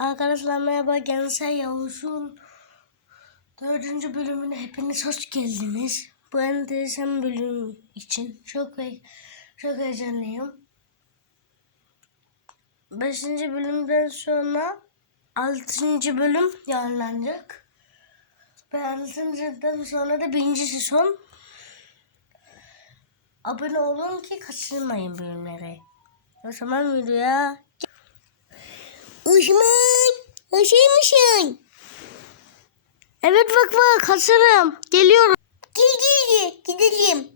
Arkadaşlar merhaba Gensel Yavuz'un dördüncü bölümüne hepiniz hoş geldiniz. Bu enteresan bölüm için çok he- çok heyecanlıyım. Beşinci bölümden sonra altıncı bölüm yayınlanacak. Ve altıncıdan sonra da birinci sezon. Abone olun ki kaçırmayın bölümleri. O zaman videoya Osman, hazır mısın? Evet bak bak hazırım. Geliyorum. Gel gel gel, gidelim.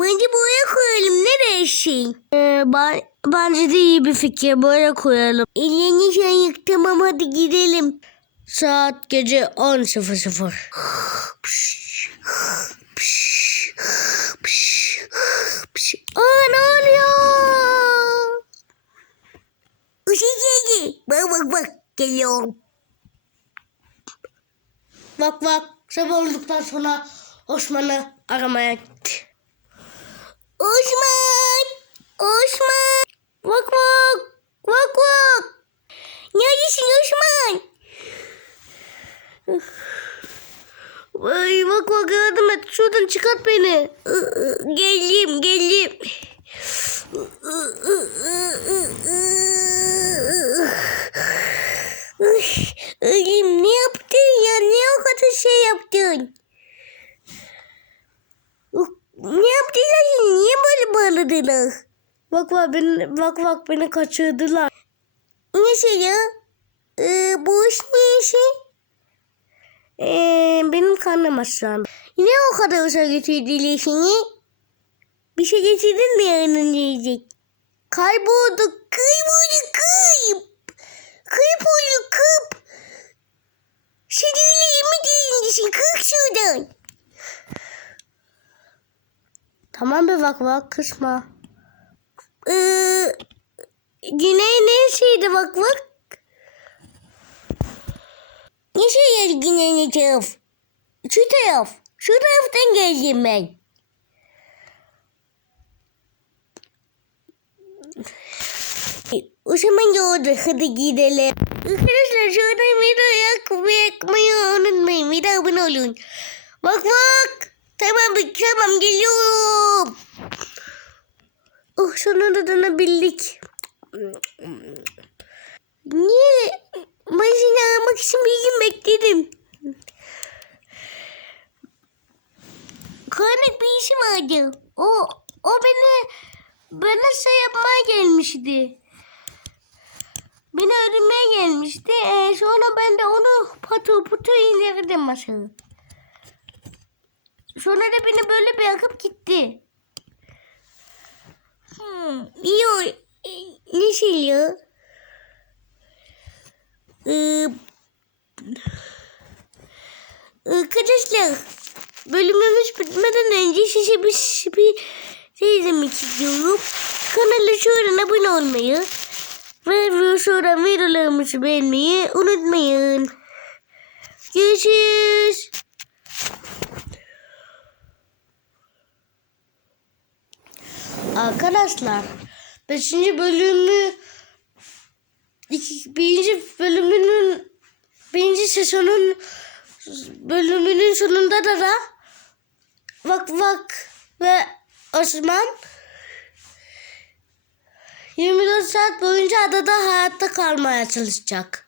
Bence buraya koyalım, ne dersin? Ee, ben, bence de iyi bir fikir. Böyle koyalım. Ellerini sen yık, tamam hadi gidelim. Saat gece 10.00. Aa ne oluyor? Işık geldi. Bak bak bak, geliyorum. Bak bak sabah olduktan sonra Osman'ı aramaya gitti. Osman, Osman. Bak bak. Bak bak. Neredesin Osman? Ay bak bak yardım et. Şuradan çıkart beni. Geldim, geldim. Ölüm ne yaptın ya? Ne o kadar şey yaptın? Ne yaptılar? Niye böyle bağladılar? Bak bak beni, bak bak beni kaçırdılar. Ne şey ya? Ee, bu iş ne işi? Ee, benim karnım aç şu an. Ne o kadar uzağa götürdüler seni? Bir şey getirdin mi yarın yiyecek? Kaybolduk, kaybolduk, kayıp. Kayıp olduk, kayıp. Sen öyle yemek yiyindesin, kalk şuradan. Tamam be bak bak kısma. Ee, Güney ne şeydi bak bak. Ne şey yer Güney ne taraf? Şu taraf. Şu taraftan geldim ben. O zaman yolda hadi gidelim. Arkadaşlar şuradan videoyu yakmayı unutmayın. Bir de abone olun. Bak bak. Tamam tamam geliyorum. Oh sonunda dönebildik. Niye? Ben seni aramak için bir gün bekledim. Kronik bir işim vardı. O o beni bana şey yapmaya gelmişti. Beni öldürmeye gelmişti. Ee, sonra ben de onu patu putu indirdim masaya. Sonra da beni böyle bırakıp gitti. Hmm, yok. Nasıl ya? Ee, arkadaşlar bölümümüz bitmeden önce size bir, bir şey demek istiyorum. Kanala şuradan abone olmayı şuradan videolarımızı beğenmeyi unutmayın. Görüşürüz. Arkadaşlar 5. bölümü iki, birinci bölümünün birinci sezonun bölümünün sonunda da da Vak Vak ve Osman 24 saat boyunca adada hayatta kalmaya çalışacak.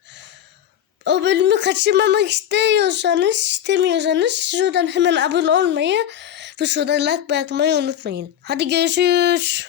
O bölümü kaçırmamak istiyorsanız, istemiyorsanız şuradan hemen abone olmayı ve şuradan like bırakmayı unutmayın. Hadi görüşürüz.